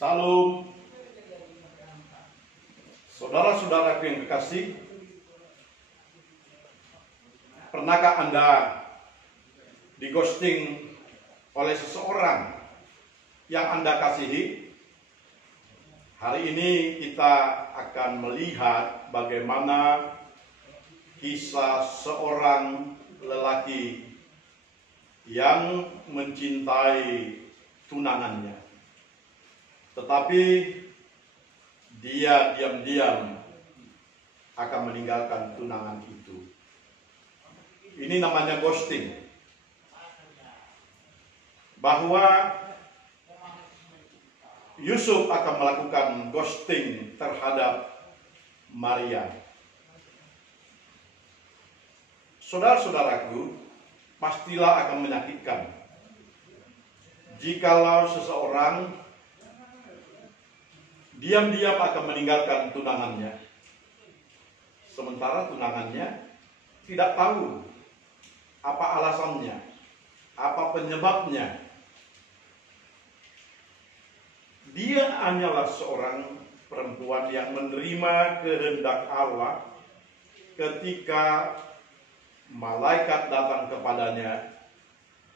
Salam, saudara-saudaraku yang kekasih. Pernahkah Anda di-ghosting oleh seseorang yang Anda kasihi? Hari ini kita akan melihat bagaimana kisah seorang lelaki yang mencintai tunangannya, tetapi dia diam-diam akan meninggalkan tunangan itu. Ini namanya ghosting. Bahwa Yusuf akan melakukan ghosting terhadap Maria. Saudara-saudaraku, pastilah akan menyakitkan jikalau seseorang diam-diam akan meninggalkan tunangannya, sementara tunangannya tidak tahu apa alasannya, apa penyebabnya. Dia hanyalah seorang perempuan yang menerima kehendak Allah ketika malaikat datang kepadanya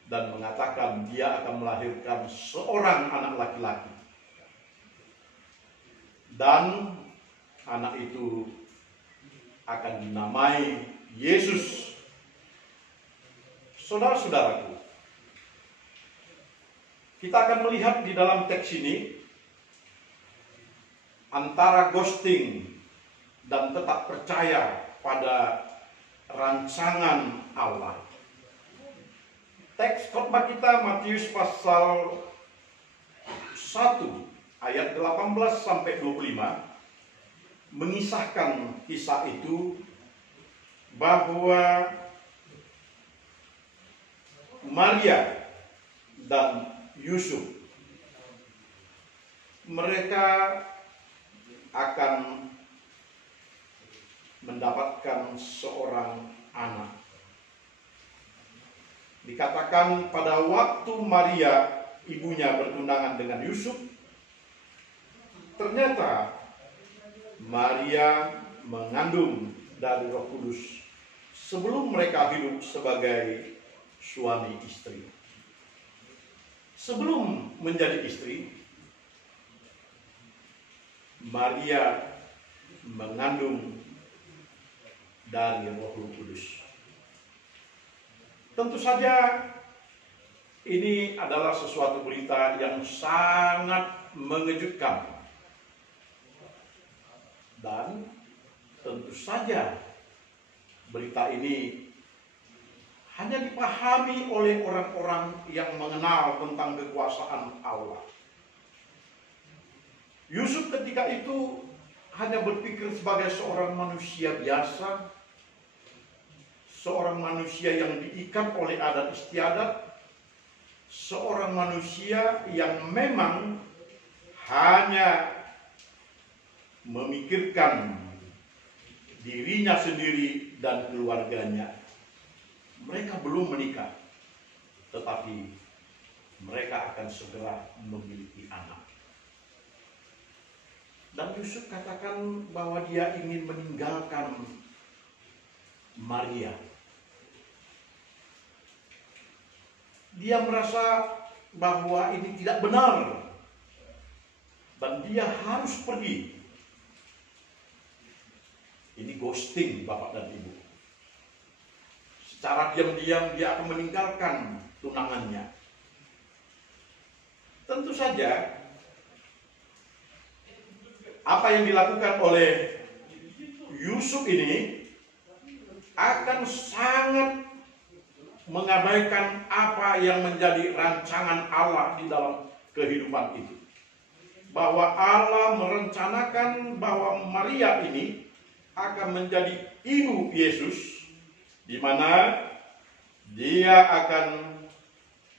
dan mengatakan dia akan melahirkan seorang anak laki-laki. Dan anak itu akan dinamai Yesus. Saudara-saudaraku, kita akan melihat di dalam teks ini antara ghosting dan tetap percaya pada rancangan Allah. Teks khotbah kita Matius pasal 1 ayat 18 sampai 25 mengisahkan kisah itu, bahwa Maria dan Yusuf mereka akan mendapatkan seorang anak. Dikatakan pada waktu Maria ibunya bertunangan dengan Yusuf, ternyata Maria mengandung dari Roh Kudus sebelum mereka hidup sebagai suami istri. Sebelum menjadi istri, Maria mengandung dari Roh Kudus. Tentu saja ini adalah sesuatu berita yang sangat mengejutkan. Dan tentu saja berita ini hanya dipahami oleh orang-orang yang mengenal tentang kekuasaan Allah. Yusuf ketika itu hanya berpikir sebagai seorang manusia biasa, seorang manusia yang diikat oleh adat istiadat, seorang manusia yang memang hanya memikirkan dirinya sendiri dan keluarganya. Mereka belum menikah, tetapi mereka akan segera memiliki anak. Dan Yusuf katakan bahwa dia ingin meninggalkan Maria. Dia merasa bahwa ini tidak benar dan dia harus pergi. Ini ghosting Bapak dan Ibu. Secara diam-diam dia akan meninggalkan tunangannya. Tentu saja apa yang dilakukan oleh Yusuf ini akan sangat mengabaikan apa yang menjadi rancangan Allah di dalam kehidupan itu. Bahwa Allah merencanakan bahwa Maria ini akan menjadi ibu Yesus, di mana dia akan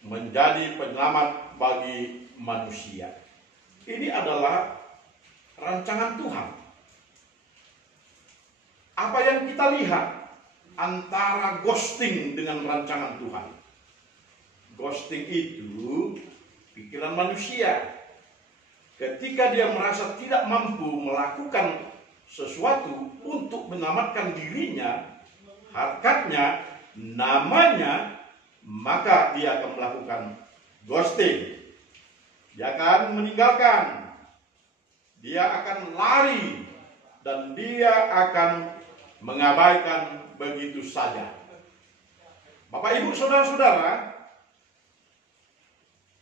menjadi penyelamat bagi manusia. Ini adalah rancangan Tuhan. Apa yang kita lihat antara ghosting dengan rancangan Tuhan? Ghosting itu pikiran manusia. ketika dia merasa tidak mampu melakukan sesuatu untuk menyelamatkan dirinya, harkatnya, namanya, maka dia akan melakukan ghosting. Dia akan meninggalkan, dia akan lari, dan dia akan mengabaikan begitu saja. Bapak, Ibu, saudara-saudara,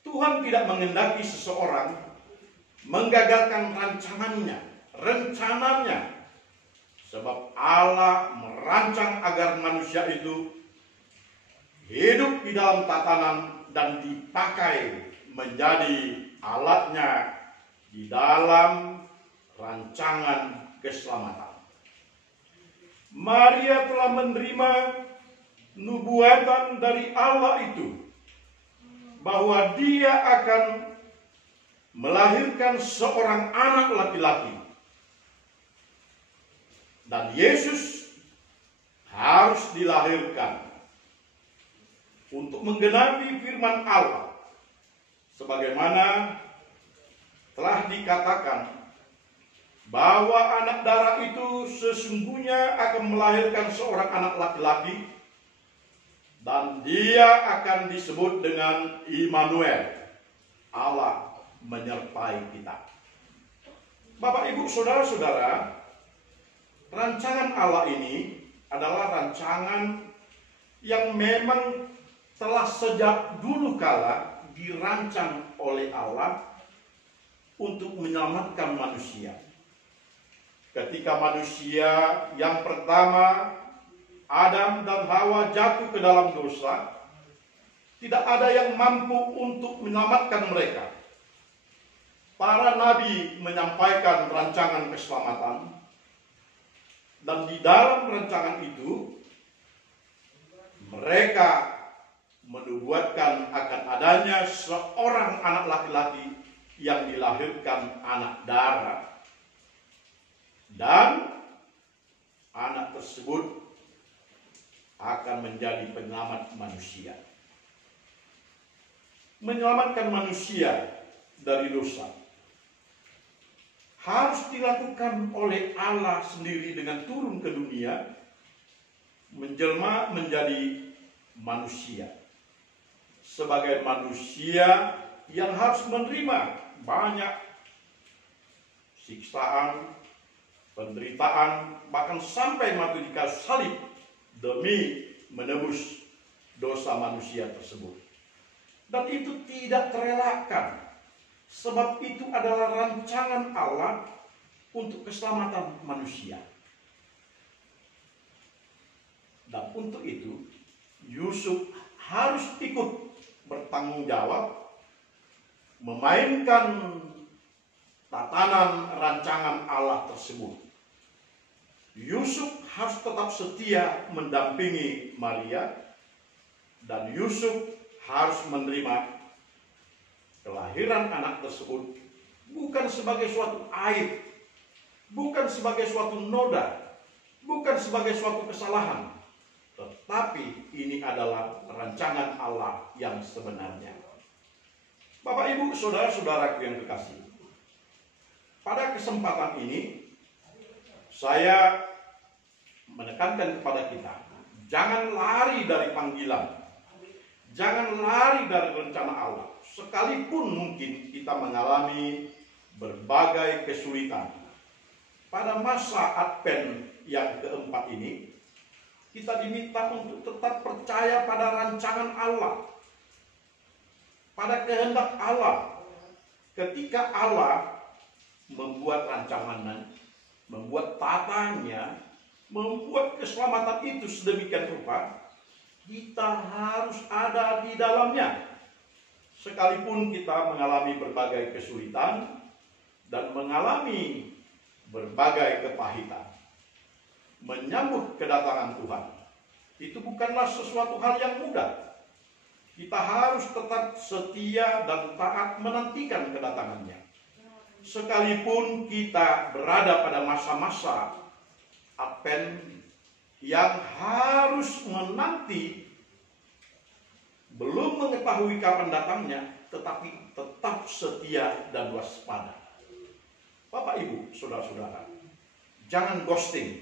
Tuhan tidak menghendaki seseorang menggagalkan rencananya. Sebab Allah merancang agar manusia itu hidup di dalam tatanan dan dipakai menjadi alatnya di dalam rancangan keselamatan. Maria telah menerima nubuatan dari Allah itu bahwa dia akan melahirkan seorang anak laki-laki. Dan Yesus harus dilahirkan untuk menggenapi firman Allah. Sebagaimana telah dikatakan bahwa anak darah itu sesungguhnya akan melahirkan seorang anak laki-laki. Dan dia akan disebut dengan Immanuel, Allah menyertai kita. Bapak, Ibu, saudara-saudara, rancangan Allah ini adalah rancangan yang memang telah sejak dulu kala dirancang oleh Allah untuk menyelamatkan manusia. Ketika manusia yang pertama, Adam dan Hawa, jatuh ke dalam dosa, tidak ada yang mampu untuk menyelamatkan mereka. Para nabi menyampaikan rancangan keselamatan, dan di dalam rancangan itu mereka menubuatkan akan adanya seorang anak laki-laki yang dilahirkan anak darah, dan anak tersebut akan menjadi penyelamat manusia, menyelamatkan manusia dari dosa. Harus dilakukan oleh Allah sendiri dengan turun ke dunia, menjelma menjadi manusia. Sebagai manusia yang harus menerima banyak siksaan, penderitaan, bahkan sampai mati di kayu salib demi menebus dosa manusia tersebut. Dan itu tidak terelakkan. Sebab itu adalah rancangan Allah untuk keselamatan manusia. Dan untuk itu, Yusuf harus ikut bertanggung jawab, memainkan tatanan rancangan Allah tersebut. Yusuf harus tetap setia mendampingi Maria, dan Yusuf harus menerima kelahiran anak tersebut bukan sebagai suatu aib, bukan sebagai suatu noda, bukan sebagai suatu kesalahan, tetapi ini adalah rancangan Allah yang sebenarnya. Bapak, Ibu, saudara-saudaraku yang kekasih, pada kesempatan ini saya menekankan kepada kita, jangan lari dari panggilan, jangan lari dari rencana Allah. Sekalipun mungkin kita mengalami berbagai kesulitan. Pada masa Advent yang keempat ini, kita diminta untuk tetap percaya pada rancangan Allah, pada kehendak Allah. Ketika Allah membuat rancangan, membuat tatanya, membuat keselamatan itu sedemikian rupa, kita harus ada di dalamnya. Sekalipun kita mengalami berbagai kesulitan dan mengalami berbagai kepahitan, menyambut kedatangan Tuhan itu bukanlah sesuatu hal yang mudah. Kita harus tetap setia dan taat menantikan kedatangannya. Sekalipun kita berada pada masa-masa Advent yang harus menanti, belum mengetahui kapan datangnya, tetapi tetap setia dan waspada. Bapak Ibu, saudara-saudara, jangan ghosting.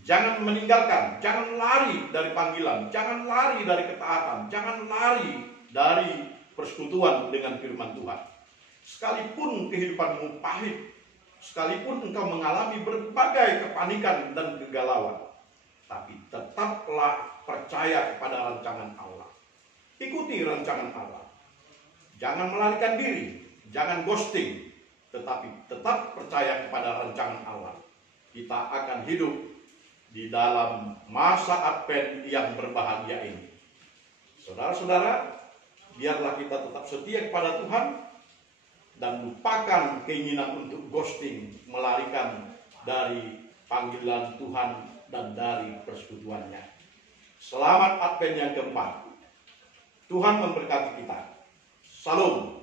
Jangan meninggalkan, jangan lari dari panggilan, jangan lari dari ketaatan, jangan lari dari persekutuan dengan firman Tuhan. Sekalipun kehidupanmu pahit, sekalipun engkau mengalami berbagai kepanikan dan kegalauan, tapi tetaplah percaya kepada rancangan Allah. Ikuti rancangan Allah. Jangan melarikan diri, jangan ghosting, tetapi tetap percaya kepada rancangan Allah. Kita akan hidup di dalam masa Advent yang berbahagia ini. Saudara-saudara, biarlah kita tetap setia kepada Tuhan dan lupakan keinginan untuk ghosting, melarikan dari panggilan Tuhan dan dari persekutuannya. Selamat Advent yang keempat. Tuhan memberkati kita. Salam.